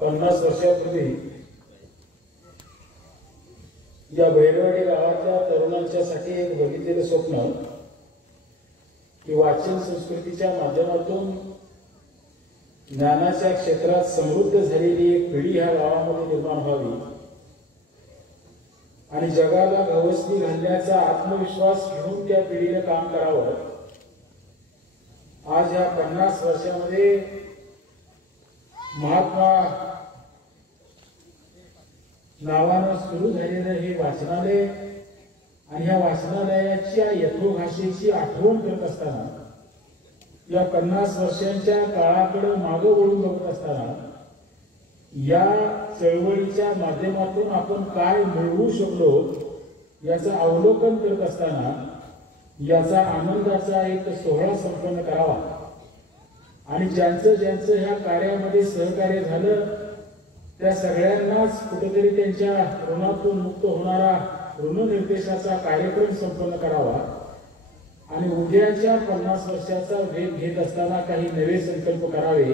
50 वर्षापूर्वी या बैरवाडी गावाच्या तरुणांच्यासाठी एक बघितलेलं स्वप्न की वाचन संस्कृतीच्या माध्यमातून ज्ञानाच्या क्षेत्रात समृद्ध झालेली एक पिढी ह्या गावामध्ये निर्माण व्हावी आणि जगाला गवसणी घालण्याचा आत्मविश्वास घेऊन त्या पिढीने काम करावं। आज या 50 वर्षामध्ये महात्मा नावानं सुरू झालेलं हे वाचनालय आणि ह्या वाचनालयाच्या यथोभाषेची आठवण करत असताना या 50 वर्षांच्या काळाकडे मागे वळून बघत असताना या चळवळीच्या माध्यमातून आपण काय मिळवू शकलो याचं अवलोकन करत असताना याचा आनंदाचा एक सोहळा संपन्न करावा आणि ज्यांचं ह्या कार्यामध्ये सहकार्य झालं त्या सगळ्यांनाच कुठेतरी त्यांच्या ऋणातून मुक्त होणारा ऋणनिर्देशाचा कार्यक्रम संपन्न करावा आणि उद्याच्या 50 वर्षाचा वेध घेत असताना काही नवे संकल्प करावे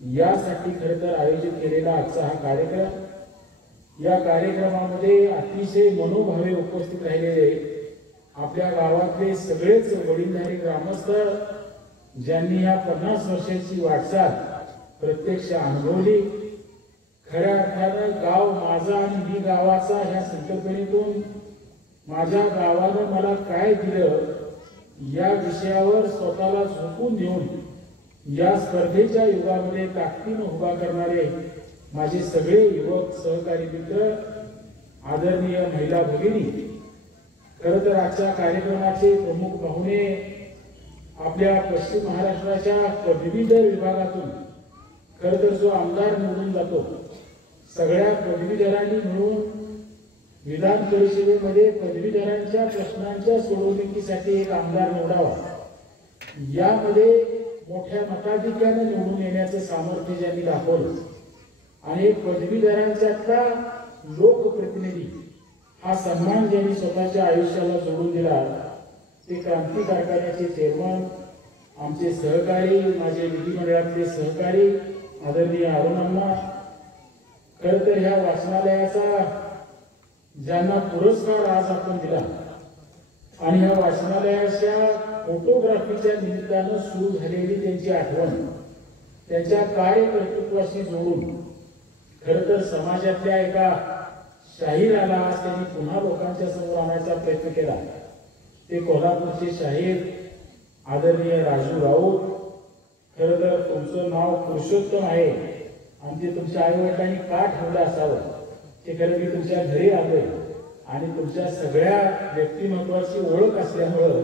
यासाठी खरं तर आयोजित केलेला आजचा हा कार्यक्रम। या कार्यक्रमामध्ये अतिशय मनोभावे उपस्थित राहिलेले आपल्या गावातले सगळेच वडीलधारी ग्रामस्थ ज्यांनी या 50 वर्षाची वाटचाल प्रत्यक्ष अनुभवली। खऱ्या अर्थानं गाव माझा आणि मी गावाचा ह्या संकल्पनेतून माझ्या गावानं मला काय दिलं या विषयावर स्वतःला झोकून देऊन या स्पर्धेच्या युगामध्ये ताकदीनं उभा करणारे माझे सगळे युवक सहकारी मित्र, आदरणीय महिला भगिनी, खरं तर आजच्या कार्यक्रमाचे प्रमुख पाहुणे आपल्या पश्चिम महाराष्ट्राच्या पदवीधर विभागातून खरं तर जो आमदार निवडून जातो सगळ्या पदवीधरांनी मिळून विधान परिषदेमध्ये पदवीधरांच्या प्रश्नांच्या सोडवणुकीसाठी एक आमदार निवडावा यामध्ये मोठ्या मताधिक्याने निवडून येण्याचं सामर्थ्य ज्यांनी दाखवलं आणि पदवीधरांच्यातला लोकप्रतिनिधी हा सन्मान ज्यांनी स्वतःच्या आयुष्याला जोडून दिला ते क्रांती कारखान्याचे चेअरमन आमचे सहकारी माझे विधिमंडळातले सहकारी आदरणीय अरुणांना खरं तर ह्या वाचनालयाचा ज्यांना पुरस्कार आज आपण दिला आणि ह्या वाचनालयाच्या फोटोग्राफीच्या निमित्तानं सुरू झालेली त्यांची आठवण त्यांच्या कार्यकर्तृत्वाशी जोडून खरं तर समाजातल्या एका शाहीराला आज त्यांनी पुन्हा लोकांच्या समोर आणायचा प्रयत्न केला। ते कोल्हापूरचे शाहीर आदरणीय राजू राऊत। खरं तर तुमचं नाव पुरुषोत्तम आहे आणि ते तुमच्या आई वडिलांनी का ठेवलं असावं ते खरं मी तुमच्या घरी आलोय आणि तुमच्या सगळ्या व्यक्तिमत्वाची ओळख असल्यामुळं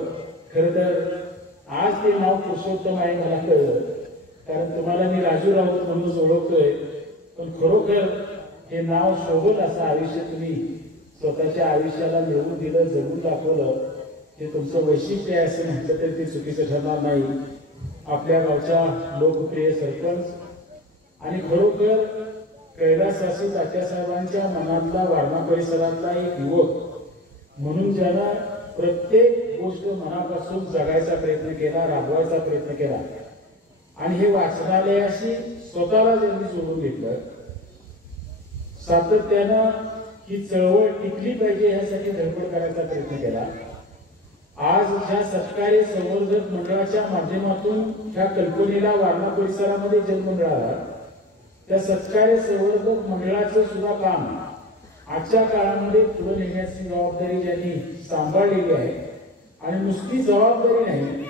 खरं तर आज ते नाव पुरुषोत्तम आहे मला कळलं, कारण तुम्हाला मी राजू राऊत म्हणूनच ओळखतोय, पण खरोखर हे नाव शोभत असं आयुष्य तुम्ही स्वतःच्या आयुष्याला मिळवून दिलं, जगून दाखवलं, हे तुमचं वैशिष्ट्य आहे असं म्हटलं तरी ते चुकीचं ठरणार नाही। आपल्या गावच्या लोकप्रिय सरपंच आणि खरोखर कैलासवासी तात्यासाहेबांच्या मनातला वारणा परिसरातला एक युवक म्हणून ज्याला प्रत्येक गोष्ट मनापासून जगायचा प्रयत्न केला, राबवायचा प्रयत्न केला आणि हे वाचनालयाशी स्वतःला ज्यांनी जोडून घेतलं, सातत्यानं ही चळवळ टिकली पाहिजे यासाठी धडपड करायचा प्रयत्न केला। आज ह्या सत्कार्य संवर्धक मंडळाच्या माध्यमातून ह्या कल्पनेला वारणा परिसरामध्ये जन्म मिळाला। त्या सत्कार्य संवर्धक मंडळाचं सुद्धा काम आजच्या काळामध्ये पुढे नेण्याची जबाबदारी ज्यांनी सांभाळलेली आहे आणि नुसती जबाबदारी नाही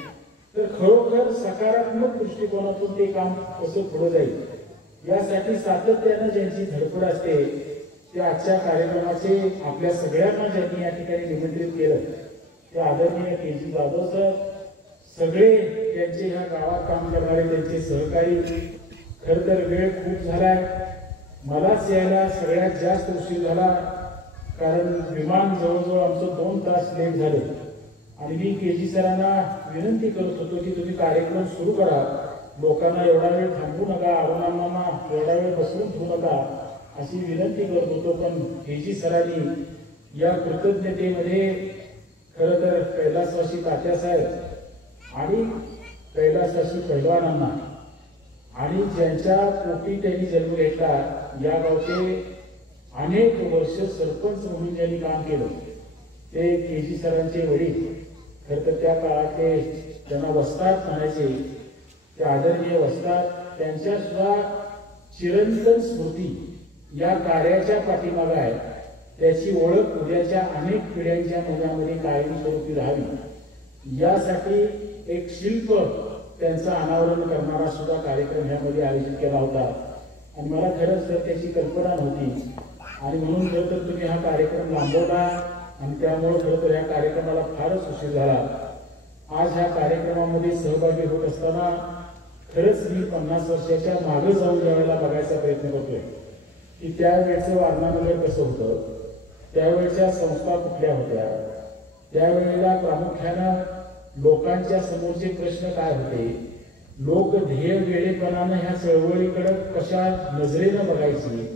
तर खरोखर सकारात्मक दृष्टिकोनातून ते काम कसं पुढे जाईल यासाठी सातत्यानं ज्यांची धडपड असते ते आजच्या कार्यक्रमाचे आपल्या सगळ्यांना ज्यांनी या ठिकाणी निमंत्रित केलं ते आदरणीय के.जी. जाधव सर, सगळे त्यांचे ह्या गावात काम करणारे त्यांचे सहकारी। खरं तर वेळ खूप झालाय, मलाच यायला सगळ्यात जास्त उशीर झाला कारण विमान जवळजवळ आमचं 2 तास लेट झाले आणि मी के.जी. सरांना विनंती करत होतो की तुम्ही कार्यक्रम सुरू करा, लोकांना एवढा वेळ थांबू नका, अरुणांना एवढा वेळ बसवून ठेवू नका अशी विनंती करत होतो, पण के.जी. सरांनी या कृतज्ञतेमध्ये खरं तर कैलासवासी तात्यासाहेब आणि कैलासवासी पैलवानांना आणि ज्यांच्या पोटी त्यांनी जन्म घेतला या गावचे अनेक वर्ष सरपंच म्हणून ज्यांनी काम केलं ते केजी सरांचे वडील. खरं तर त्या काळातले त्यांना वस्ताद म्हणायचे, ते आदरणीय वस्ताद. त्यांच्या सुद्धा चिरंतन स्मृती या कार्याच्या पाठीमागे आहे. त्याची ओळख उद्याच्या अनेक पिढ्यांच्या मनामध्ये कायमस्वरूपी राहावी यासाठी एक शिल्प त्यांचं अनावरण करणारा सुद्धा कार्यक्रम ह्यामध्ये आयोजित केला होता. आणि मला खरंच तर त्याची कल्पना नव्हती आणि म्हणून खरं तर तुम्ही हा कार्यक्रम लांबवला आणि त्यामुळे खरं तर ह्या कार्यक्रमाला फारच उशीर झाला. आज ह्या कार्यक्रमामध्ये सहभागी होत असताना खरंच मी 50 वर्षाच्या मागे जाऊन ज्यावेळेला बघायचा प्रयत्न करतोय की त्यावेळेचं वारणानगर कसं होतं, त्यावेळेच्या संस्था कुठल्या होत्या, त्यावेळेला प्रामुख्यानं लोकांच्या समोरचे प्रश्न काय होते, लोक ध्येय वेळेपणानं ह्या चळवळीकडे कशा नजरेनं बघायची,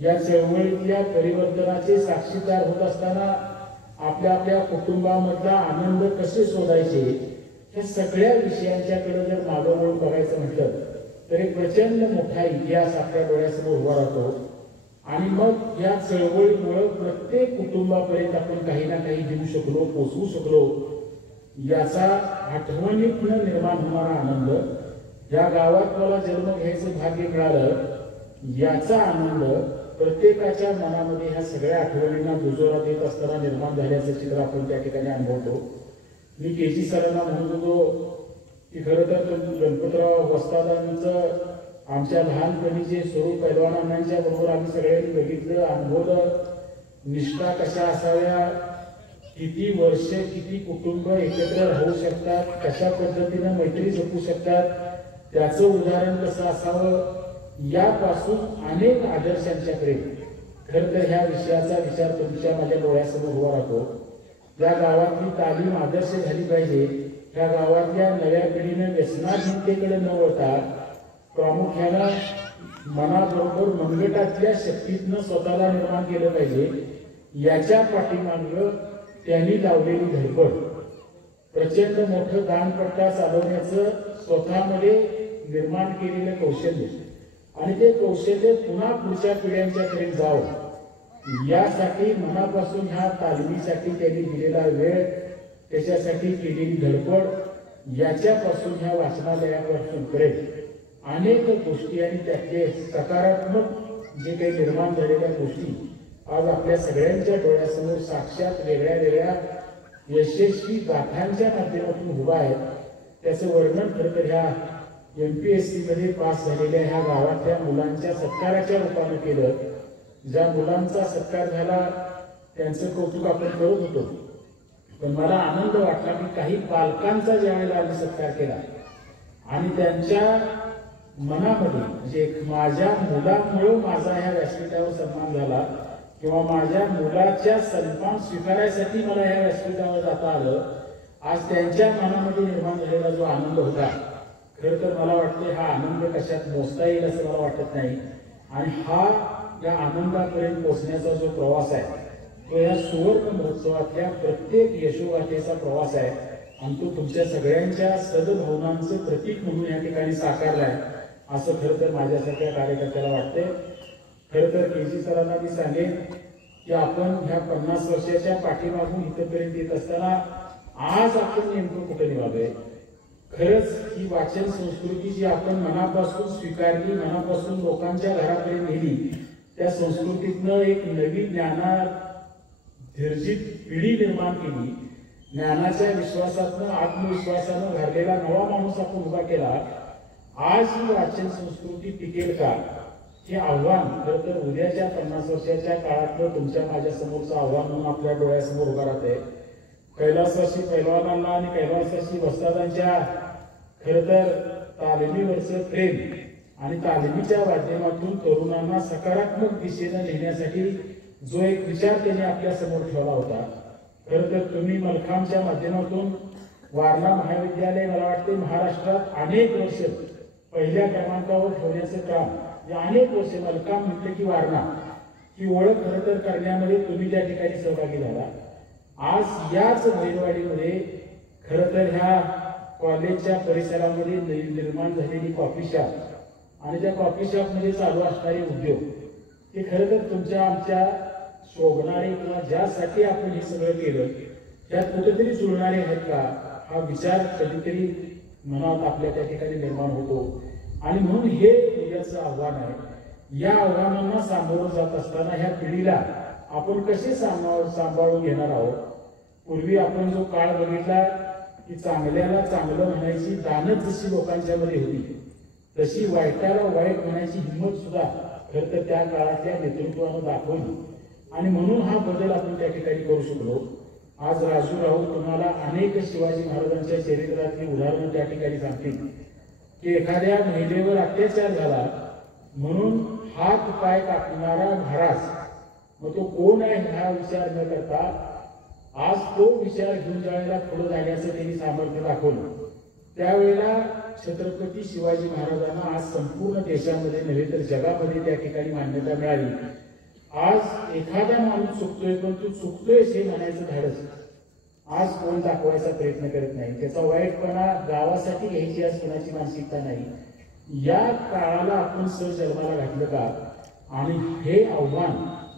या चळवळीतल्या परिवर्तनाचे साक्षीदार होत असताना आपल्या आपल्या कुटुंबामधला आनंद कसे शोधायचे, या सगळ्या विषयांच्याकडे जर मागं वळून बघायचं म्हटलं तर एक प्रचंड मोठा इतिहास आपल्या डोळ्यासमोर उभा राहतो. आणि मग या चळवळीमुळे प्रत्येक कुटुंबापर्यंत आपण काही ना काही देऊ शकलो, पोचवू शकलो, याचा आठवणीतनं निर्माण होणारा आनंद, या गावात मला जन्म घ्यायचं भाग्य मिळालं याचा आनंद प्रत्येकाच्या मनामध्ये ह्या सगळ्या आठवणींना दुजोरा देत असताना निर्माण झाल्याचं चित्र आपण त्या ठिकाणी अनुभवतो. मी केजी सरांना म्हणत होतो की खरं तर गणपतराव वस्तादांचं आमच्या लहानपणीचे स्वरूप पैलवानांच्या बरोबर आम्ही सगळ्यांनी बघितलं, अनुभवलं. निष्ठा कशा असाव्या, किती वर्ष किती कुटुंब एकत्र राहू शकतात, कशा पद्धतीनं मैत्री जपू शकतात, त्याचं उदाहरण कसं असावं, यापासून अनेक आदर्शांच्याकडे खरं तर ह्या विषयाचा विचार तुमच्या माझ्या डोळ्यासमोर उभा राहतो. या गावातली तालीम आदर्श झाली पाहिजे. या गावातल्या नव्या पिढीनं व्यसनाधीनतेकडे न वळता प्रामुख्यानं मनाबरोबर मनगटातल्या शक्तीतनं स्वतःला निर्माण केलं पाहिजे. याच्या पाठीमागं त्यांनी लावलेली धडपड, प्रचंड मोठं दानपट्टा चालवण्याचं स्वतःमध्ये निर्माण केलेलं कौशल्य आणि ते कौशल्य पुन्हा पुढच्या पिढ्यांच्याकडे जावं यासाठी मनापासून ह्या तालमीसाठी त्यांनी दिलेला वेळ, त्याच्यासाठी केलेली धडपड, याच्यापासून ह्या वाचनालयापासून करेल अनेक गोष्टी आणि त्यातले सकारात्मक जे काही निर्माण झालेल्या गोष्टी आज आपल्या सगळ्यांच्या डोळ्यासमोर साक्षात वेगळ्या वेगळ्या यशस्वी गाथांच्या माध्यमातून उभा आहे. त्याचं वर्णन खरं तर ह्या MPSC मध्ये पास झालेल्या ह्या गावातल्या मुलांच्या सत्काराच्या रूपाने केलं. ज्या मुलांचा सत्कार झाला त्यांचं कौतुक आपण करत होतो, पण मला आनंद वाटला की काही पालकांचा ज्यावेळेला आम्ही सत्कार केला आणि त्यांच्या मनामध्ये म्हणजे माझ्या मुलामुळे माझा ह्या व्यासपीठावर सन्मान झाला किंवा माझ्या मुलाच्या सन्मान स्वीकारायसाठी मला ह्या व्यासपीठावर जाता आलं, आज त्यांच्या मनामध्ये निर्माण झालेला जो आनंद होता, खरं तर मला वाटते हा आनंद कशात मोजता येईल असं मला वाटत नाही. आणि हा या आनंदापर्यंत पोहोचण्याचा जो प्रवास आहे तो या सुवर्ण महोत्सवातल्या प्रत्येक यशोगाथेचा प्रवास आहे आणि तो तुमच्या सगळ्यांच्या सद्भावनांचं प्रतीक म्हणून या ठिकाणी साकारलाय असं खरं तर माझ्यासारख्या कार्यकर्त्याला वाटते. खरं तर केजी सरांना मी सांगेन की आपण ह्या 50 वर्षाच्या पाठीमागून इथपर्यंत येत असताना आज आपण नेमकं कुठे निघालोय. खरंच ही वाचन संस्कृती जी आपण मनापासून स्वीकारली, मनापासून लोकांच्या घरापर्यंत नेली, त्या संस्कृतीतनं एक नवी ज्ञानाधीर्जित पिढी निर्माण केली. ज्ञानाच्या विश्वासातनं आत्मविश्वासानं घडलेला नवा माणूस आपण उभा केला. आज ही वाचन संस्कृती टिकेल का हे आव्हान खरं तर उद्याच्या 50 वर्षाच्या काळातलं तुमच्या माझ्या समोरचं आव्हान म्हणून आपल्या डोळ्यासमोर उभा राहते. कैलासवासी पैलवानांना आणि कैलासवासी वस्तादांच्या खरं तर तालमीवरचं प्रेम आणि तालमीच्या माध्यमातून तरुणांना सकारात्मक दिशेनं नेण्यासाठी जो एक विचार त्यांनी आपल्या समोर ठेवला होता, खरं तर तुम्ही मलखामच्या माध्यमातून वारणा महाविद्यालय मला वाटते महाराष्ट्रात अनेक वर्ष पहिल्या क्रमांकावर ठेवण्याचं काम, या अनेक वर्ष मलखाम म्हटलं की वारणा ही ओळख खरं तर करण्यामध्ये तुम्ही त्या ठिकाणी सहभागी झाला. आज याच बैलवाडीमध्ये खरं तर ह्या कॉलेजच्या परिसरामध्ये निर्माण झालेली कॉफी शॉप आणि त्या कॉफी शॉपमध्ये चालू असणारे उद्योग हे खरं तर तुमच्या आमच्या शोभणारे किंवा ज्यासाठी आपण हे सगळं केलं त्यात कुठेतरी जुळणारे आहेत का, हा विचार कधीतरी मनात आपल्या त्या ठिकाणी निर्माण होतो. आणि म्हणून हे उद्याचं आव्हान आहे. या आव्हानांना सामोरं जात असताना ह्या पिढीला आपण कसे सांभाळून घेणार आहोत. पूर्वी आपण जो काळ बघितला की चांगल्याला चांगलं म्हणायची दानत जशी लोकांच्या मध्ये होती, तशी वाईटाला वाईट म्हणायची हिंमत सुद्धा खरं तर त्या काळातल्या नेतृत्वानं दाखवली. आणि म्हणून हा बदल आपण त्या ठिकाणी करू शकलो. आज राजू राऊत तुम्हाला अनेक शिवाजी महाराजांच्या चरित्रातली उदाहरणं त्या ठिकाणी सांगतील की एखाद्या महिलेवर अत्याचार झाला म्हणून हात पाय कापणारा महाराज, मग तो कोण आहे हा विचार न करता आज तो विचार घेऊन जायला पुढे जाण्याचं त्यांनी सामर्थ्य दाखवलं. त्यावेळेला छत्रपती शिवाजी महाराजांना आज संपूर्ण देशामध्ये नव्हे तर जगामध्ये त्या ठिकाणी मान्यता मिळाली. आज एखादा माणूस चुकतोय पण तू चुकतोयस हे म्हणायचं धाडस आज कोण दाखवायचा प्रयत्न करत नाही. त्याचा वाईटपणा गावासाठी घ्यायची आज कोणाची मानसिकता नाही. या काळाला आपण जन्माला घातलं का. आणि हे आव्हान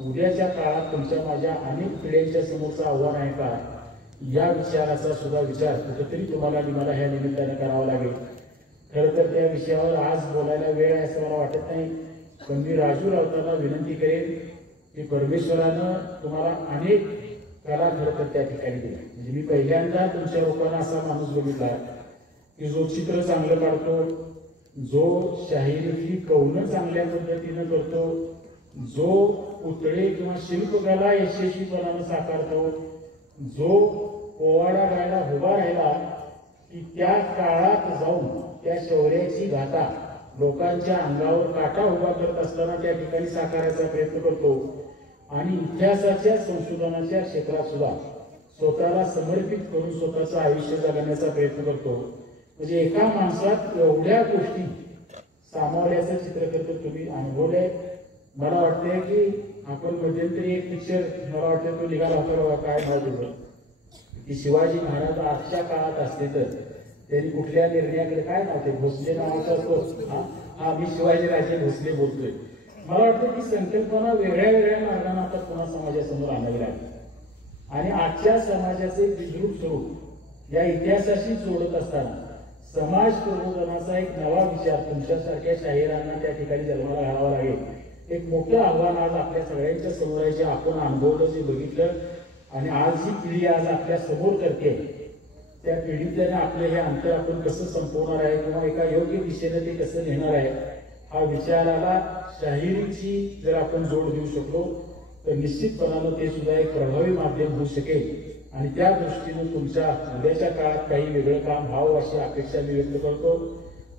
उद्याच्या काळात तुमच्या माझ्या अनेक पिढ्यांच्या समोरचं आव्हान आहे का, या विचाराचा सुद्धा विचार कुठेतरी तुम्हाला आणि मला ह्या निमित्ताने करावा लागेल. खरं तर त्या विषयावर आज बोलायला वेळ आहे असं मला वाटत नाही. पण मी राजू राऊतांना विनंती करेन की परमेश्वरानं तुम्हाला अनेक कला खरं तर त्या ठिकाणी दिला. म्हणजे मी पहिल्यांदा तुमच्या लोकांना असा माणूस बघितला की जो चित्र चांगलं काढतो, जो शाहिरीतली कौनं चांगल्या पद्धतीनं करतो, जो पुतळे किंवा शिल्पकला यशस्वीपणानं साकारतो, जो पोवाडा गायला उभा राहिला की त्या काळात जाऊन त्या शौर्याची गाथा लोकांच्या अंगावर काटा उभा करत असताना त्या ठिकाणी साकारायचा प्रयत्न करतो. आणि इतिहासाच्या संशोधनाच्या क्षेत्रात सुद्धा स्वतःला समर्पित करून स्वतःचं आयुष्य जगण्याचा प्रयत्न करतो. म्हणजे एका माणसात एवढ्या गोष्टी सामावल्याचं चित्रकर्त तुम्ही अनुभवलंय. मला वाटतंय की आपण मध्यंतरी एक पिक्चर मला वाटतं तो निघाला होता, काय नाव तुझं, की शिवाजी महाराज आजच्या काळात असते तर त्यांनी कुठल्या निर्णयाकडे, काय नाव ते भोसले नावाचा असतो, हा मी शिवाजी राजे भोसले बोलतोय. मला वाटतं की संकल्पना वेगळ्या वेगळ्या मार्गाने आता पुन्हा समाजासमोर आणावी लागली. आणि आजच्या समाजाचे विद्रुप स्वरूप या इतिहासाशी जोडत असताना समाज प्रबोधनाचा एक नवा विचार तुमच्यासारख्या शाहिरांना त्या ठिकाणी जन्माला घालावा लागेल. एक मोठं आव्हान आज आपल्या सगळ्यांच्या समोर आहे, जे आपण अनुभवलं, जे बघितलं आणि आज ही पिढी आज आपल्या समोर करते. त्या पिढीतल्याने आपलं हे अंतर आपण कसं संपवणार आहे किंवा एका योग्य दिशेने ते कसं नेणार आहे, हा विचाराला शाहिरीची जर आपण जोड देऊ शकलो तर निश्चितपणानं ते सुद्धा एक प्रभावी माध्यम होऊ शकेल. आणि त्या दृष्टीने तुमच्या उद्याच्या काळात काही वेगळं काम व्हावं अशी अपेक्षा मी व्यक्त करतो.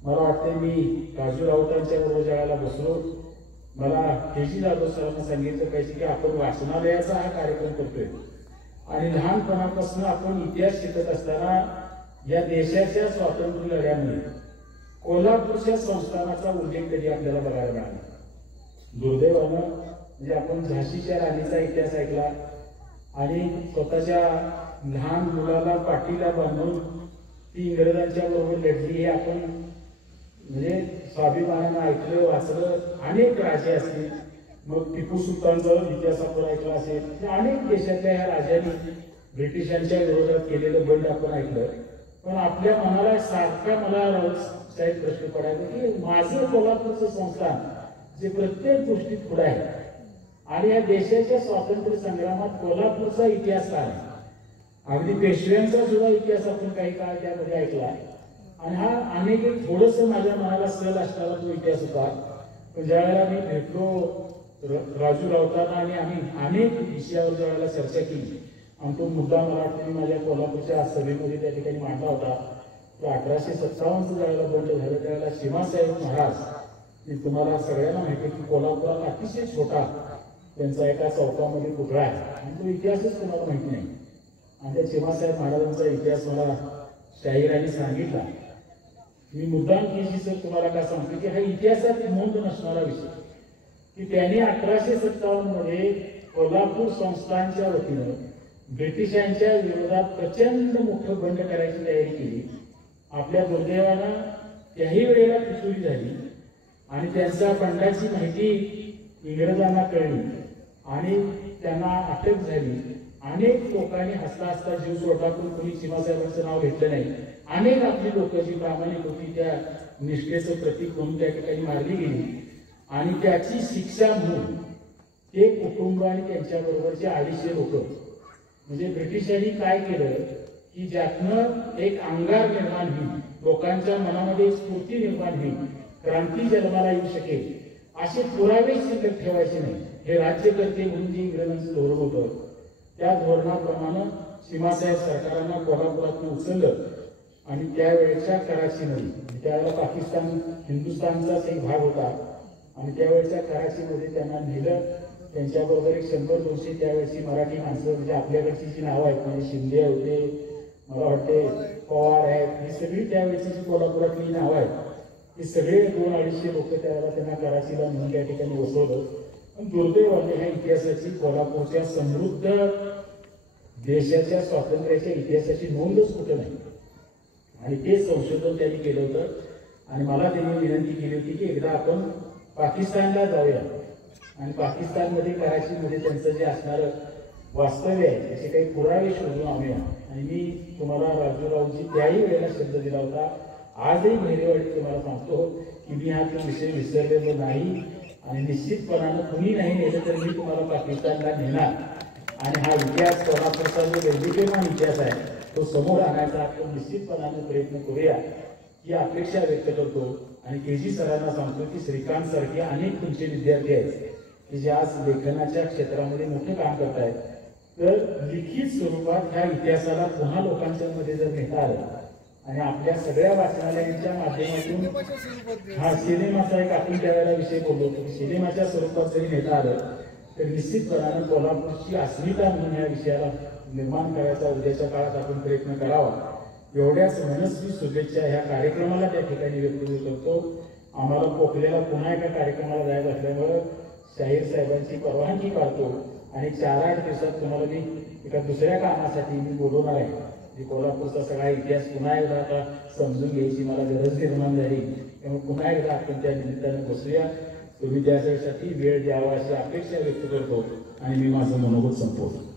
मला वाटते मी राजू राऊतांच्या बरोबर ज्यावेळेला बसलो, मला के.जी. जाधव सरांना सांगितलं पाहिजे की आपण वाचनालयाचा हा कार्यक्रम करतोय आणि लहानपणापासून आपण इतिहास शिकत असताना या देशाच्या स्वातंत्र्य लढ्यामध्ये कोल्हापूरच्या संस्थानाचा उल्लेख कधी आपल्याला बघायला मिळाला. दुर्दैवानं म्हणजे आपण झाशीच्या राणीचा इतिहास ऐकला आणि स्वतःच्या लहान मुलाला पाठीला बांधून ती इंग्रजांच्या बरोबर लढली हे आपण म्हणजे स्वाभिमानानं ऐकलं, वाचलं. अनेक राजे असतील, मग टिपू सुलतानचा इतिहास आपण ऐकला असेल, अनेक देशातल्या ह्या राजांनी ब्रिटिशांच्या विरोधात केलेलं बंड आपण ऐकलं. पण आपल्या मनाला सारखा मला साहेब प्रश्न पडायचा की माझं कोल्हापूरचं संस्थान जे प्रत्येक गोष्टीत पुढे आहे आणि या देशाच्या स्वातंत्र्य संग्रामात कोल्हापूरचा इतिहास काय, अगदी पेशव्यांचा सुद्धा इतिहास आपण काही काळ त्यामध्ये ऐकला आणि हा अनेक थोडस माझ्या मनाला सहल असणारा तो इतिहास होता. पण ज्यावेळेला मी भेटलो राजू राऊतांना आणि आम्ही अनेक विषयावर ज्यावेळेला चर्चा केली आणि तो मुद्दा मला वाटतं मी माझ्या कोल्हापूरच्या सभेमध्ये त्या ठिकाणी मांडला होता. 1857 ज्यावेळेला बंड झालं त्यावेळेला शिवासाहेब महाराज, तुम्हाला सगळ्यांना माहिती की कोल्हापुरात अतिशय छोटा त्यांचा एका चौकामध्ये पुतळा आहे आणि तो इतिहासच तुम्हाला माहिती नाही. आणि त्या शिवासाहेब महाराजांचा इतिहास मला शाहिरांनी सांगितला. मी मुद्दाम की सर तुम्हाला काय सांगतो की हा इतिहासात नोंद नसणारा विषय की त्यांनी 1857 मध्ये कोल्हापूर संस्थानच्या वतीनं ब्रिटिशांच्या विरोधात प्रचंड मोठं बंड करायची तयारी केली. आपल्या दुर्दैवानं त्याही वेळेला फिसुरी झाली आणि त्यांच्या फंडाची माहिती इंग्रजांना कळली आणि त्यांना अटक झाली. अनेक लोकांनी हसता हसता जीव सोडला, पण कोणी सीमासाहेबांचं नाव घेतलं नाही. अनेक आपली लोक जी प्रामाणिक होती त्या निष्ठेचं प्रतीक म्हणून त्या ठिकाणी मारली गेली आणि त्याची शिक्षा म्हणून ते कुटुंब आणि त्यांच्याबरोबरचे 250 लोक, म्हणजे ब्रिटिशांनी काय केलं की ज्यातनं एक अंगार निर्माण होईल, लोकांच्या मनामध्ये स्फूर्ती निर्माण होईल, क्रांती जन्माला येऊ शकेल, असे पुरावे शिल्लक ठेवायचे नाही. हे राज्यकर्ते म्हणून जे इंग्रजांचं धोरण होतं त्या धोरणाप्रमाणे सीमासाहेब सरकारांना कोल्हापुरातून उचललं आणि त्यावेळेच्या कराची नदी, त्यावेळेला पाकिस्तान हिंदुस्थानचाच एक भाग होता आणि त्यावेळेच्या कराचीमध्ये त्यांना नेलं. त्यांच्याबरोबर एक 100-200 त्यावेळेची मराठी माणसं, म्हणजे आपल्याकडची जी नावं आहेत, म्हणजे शिंदे होते, मला वाटते पवार आहेत, ही सगळी त्यावेळेची जी कोल्हापुरातली नावं आहेत, हे सगळे 200-250 लोक त्यावेळेला त्यांना कराचीला म्हणून त्या ठिकाणी बसवलं. पण दुर्दैवाने ह्या इतिहासाची, कोल्हापूरच्या समृद्ध देशाच्या स्वातंत्र्याच्या इतिहासाची नोंदच कुठं नाही. आणि ते संशोधन त्यांनी केलं होतं आणि मला त्यांनी विनंती केली होती की एकदा आपण पाकिस्तानला जाऊया आणि पाकिस्तानमध्ये कराचीमध्ये त्यांचं जे असणारं वास्तव्य आहे त्याचे काही पुरावे शोधून आणूया. आणि मी तुम्हाला राजूरावजी त्याही वेळेला शब्द दिला होता. आजही मेहरेवाडीत तुम्हाला सांगतो की मी हा विषय विसरलेलो नाही आणि निश्चितपणानं कुणी नाही नेलं तर मी तुम्हाला पाकिस्तानला नेणार आणि हा इतिहास कोल्हापूरचा जो वैविध्यमान इतिहास आहे तो समोर आणायचा आपण निश्चितपणाने प्रयत्न करूया ही अपेक्षा व्यक्त करतो. आणि KG सरांना सांगतो की श्रीकांत सारखे अनेक तुमचे विद्यार्थी आहेत की जे आज लेखनाच्या क्षेत्रामध्ये मोठं काम करत आहेत, तर लिखित स्वरूपात ह्या इतिहासाला पुन्हा लोकांच्या मध्ये जर नेता आलं आणि आपल्या सगळ्या वाचनालयांच्या माध्यमातून हा सिनेमाचा एक आपण त्यावेळेला विषय बोललो की सिनेमाच्या स्वरूपात जरी नेता आलं तर निश्चितपणाने कोल्हापूरची अस्मिता म्हणून या विषयाला निर्माण करायचा उद्याच्या काळात आपण प्रयत्न करावा. एवढ्याच मनस्वी शुभेच्छा ह्या कार्यक्रमाला त्या ठिकाणी व्यक्त करतो. आम्हाला पोकलेला पुन्हा एका कार्यक्रमाला जायचं असल्यामुळं शाहीर साहेबांची परवानगी काढतो आणि 4-8 दिवसात तुम्हाला मी एका दुसऱ्या कामासाठी मी बोलवणार आहे. की कोल्हापूरचा सगळा इतिहास पुन्हा एकदा आता समजून घ्यायची मला गरज निर्माण झाली, त्यामुळे पुन्हा एकदा आपण त्या निमित्ताने बसूया. तुम्ही त्यासाठी वेळ द्यावा अशी अपेक्षा व्यक्त करतो आणि मी माझं मनोगत संपवतो.